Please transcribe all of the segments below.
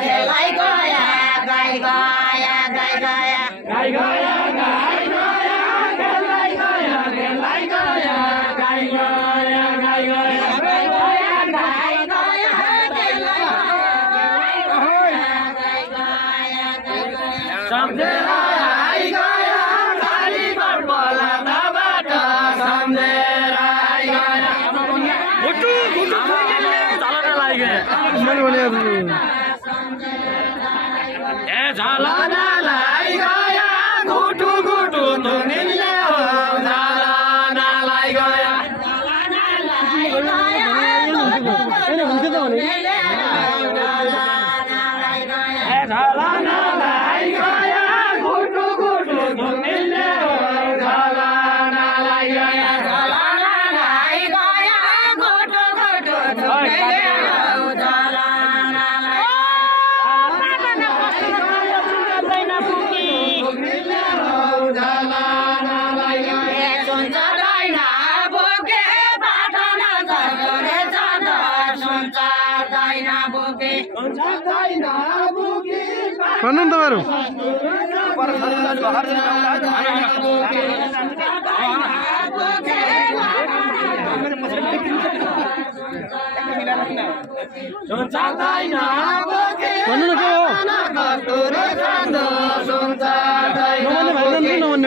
गेलाई गया गाई गया गाई गया गाई गया गाई गया गेलाई गया गेलाई गया गाई गया गाई गया गाई गया गाई गया गेलाई गया गाई गया गाई गया सम्झेर आई गया खाली बडबला दबाट सम्झेर आई गया गुटु गुटु चलन लाग्यो मन भने ए झलनालाई गया गुटु गुटु धुनिले हो झलनालाई गया झलनालाई गया हैन हुन्छ त भने ए झलनालाई गया गुटु गुटु धुनिले हो झलनालाई गया झलनालाई गया गुटु गुटु धुनिले भन्नु न तपाईहरु भन्नु न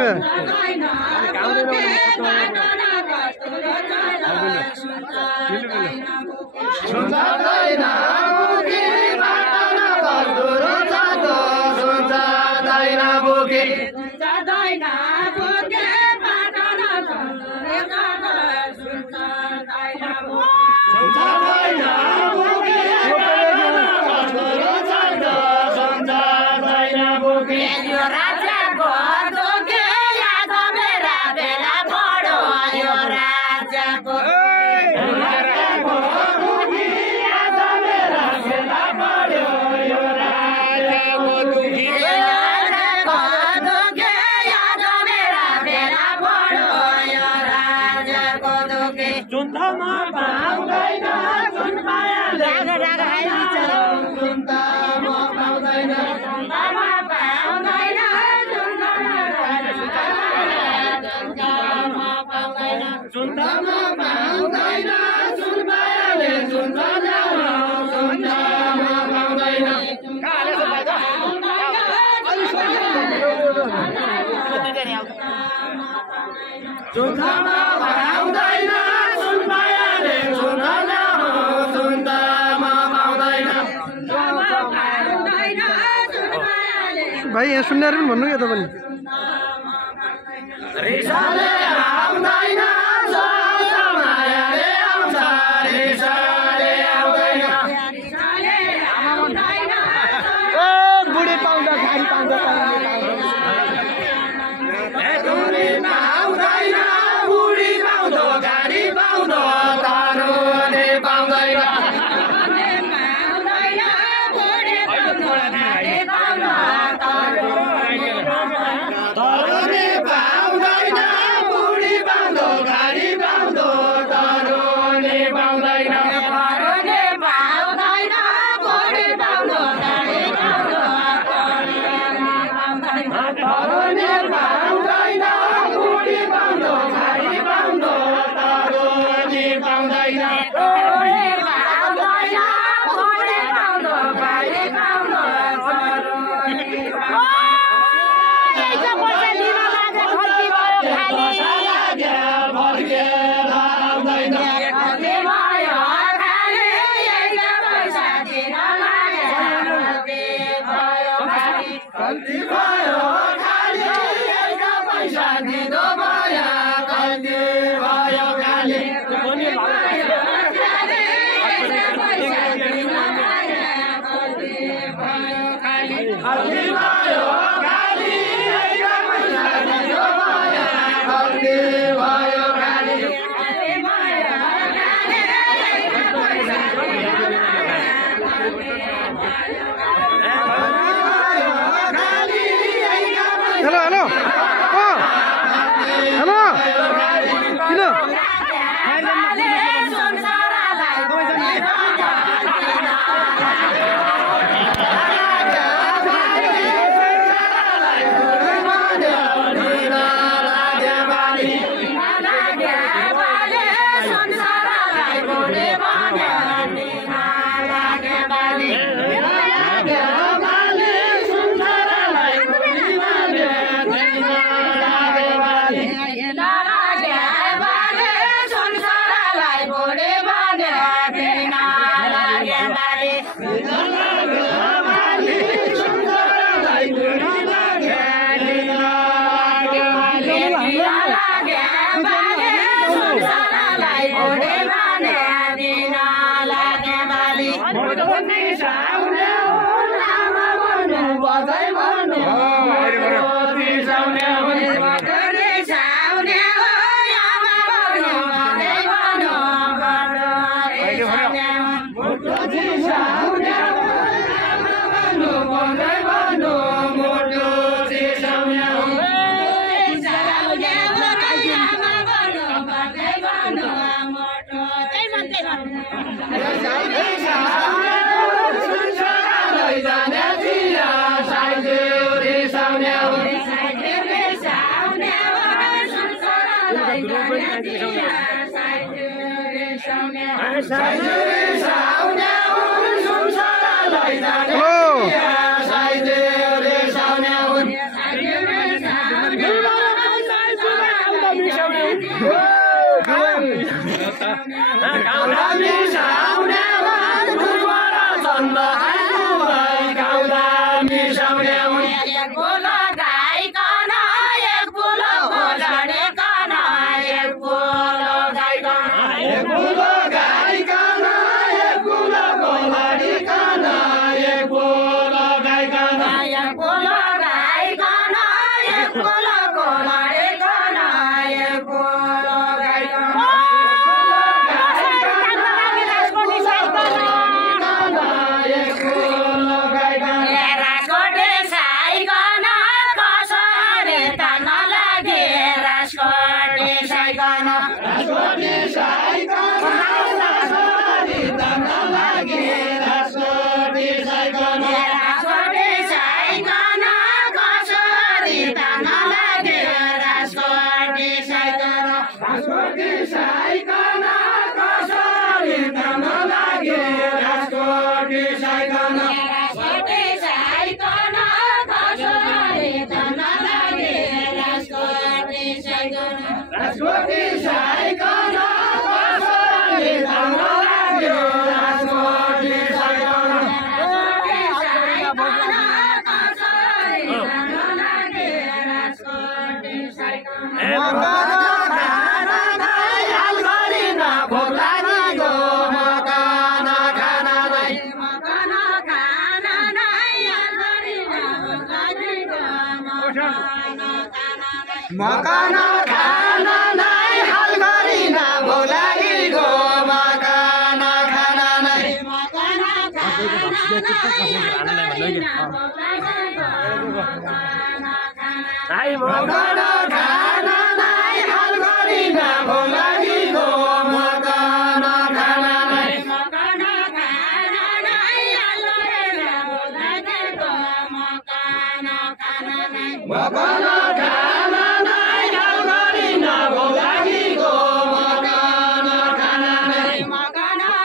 भाइ यहाँ सुन्नेहरु पनि भन्नु के त पनि रिसाले आउँदैन मायाले आउँछ रिसाले आउँदैन रिसाले आउँदैन ओ बुढी पाउँदा गाडी पाउँदा ए बुढी पाउँदैन बुढी पाउँदो गाडी पाउँदो तारोले पाउँदैन हेलो बजाइ भन्नु रिसाउने मकाना खाना नै हाल गरिन भोलागीको मकाना खाना नै मकाना खाना नै हाल गरिन भोलागीको मकाना खाना नै मकाना खाना नै हाल गरिन भोलागीको मकाना खाना नै मकाना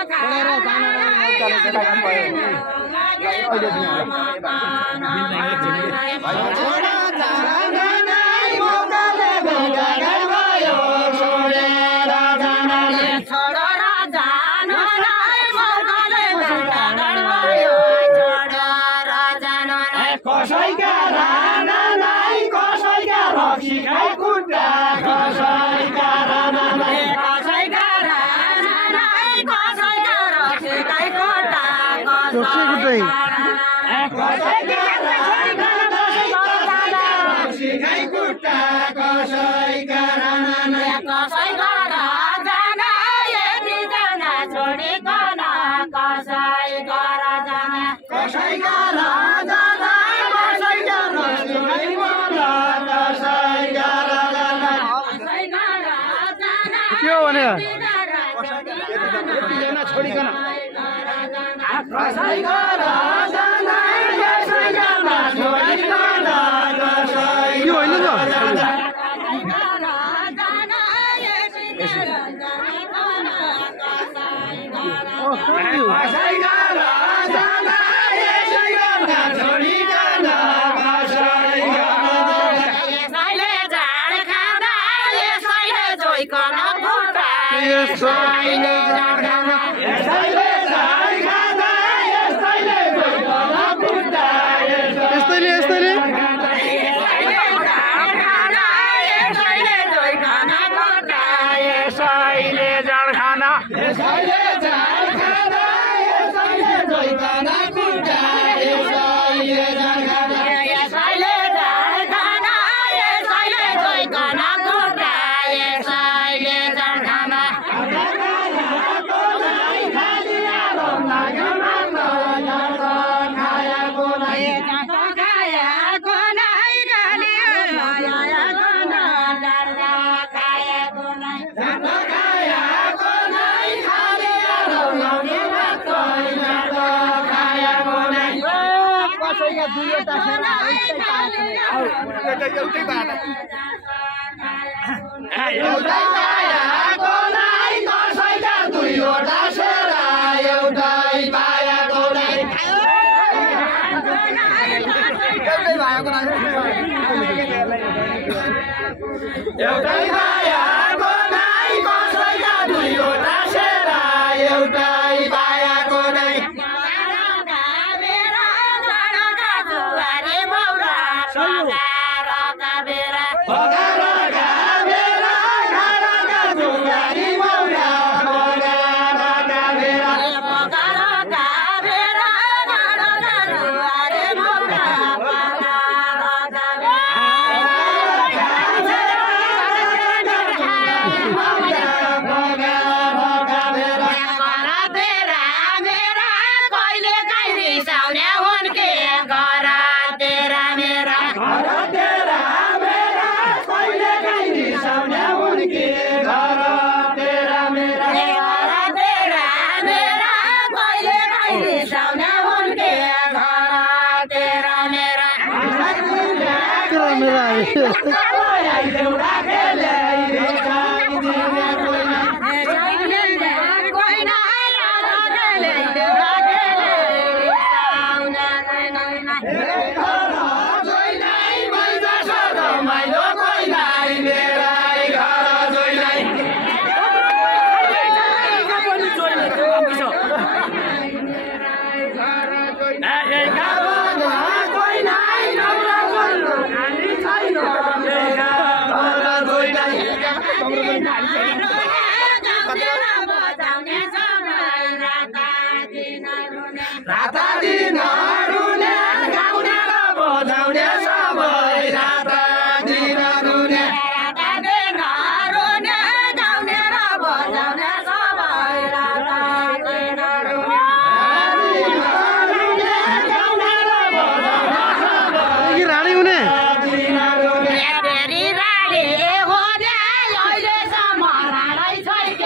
यसैले कसैका दुईवटा सेरा एउटै पायाको नै कसैका दुईवटा सेरा एउटै पायाको नै एउटै पायाको नै कसैका दुईवटा सेरा एउटै पायाको नै राता दिन रुने गाउने र बजाउने सबै राता दिन रुने गाउने र बजाउने सबै राता दिन रुने रानी हुने फेरि रानी हुने अहिलेसम्म रानै छैन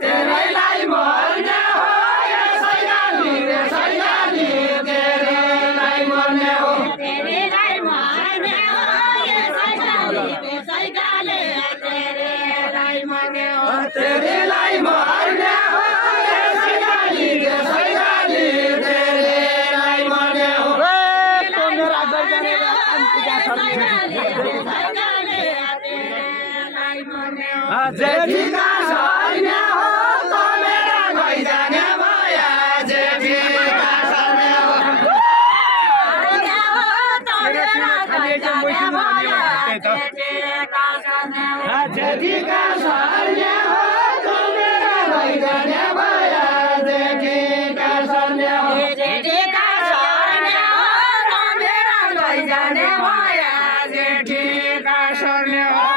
तेरैलाई मर्ने हो यसैगाली रे सैगाली तेरैलाई मर्ने हो तेरैलाई मर्ने हो यसैगाली रे सैगाली तेरैलाई मर्ने हो तेरैलाई मर्ने हो यसैगाली रे सैगाली तेरैलाई मर्ने हो तो मेरा गर्दन अंतिका सैगाली सैगाली तेरैलाई मर्ने हो जेठीका सैन्य जेठीका सैन्य हो मेरा लैजाने भया जेठीका सैन्य हो जेठीका सैन्य हो मेरा लैजाने भया जेठीका सैन्य हो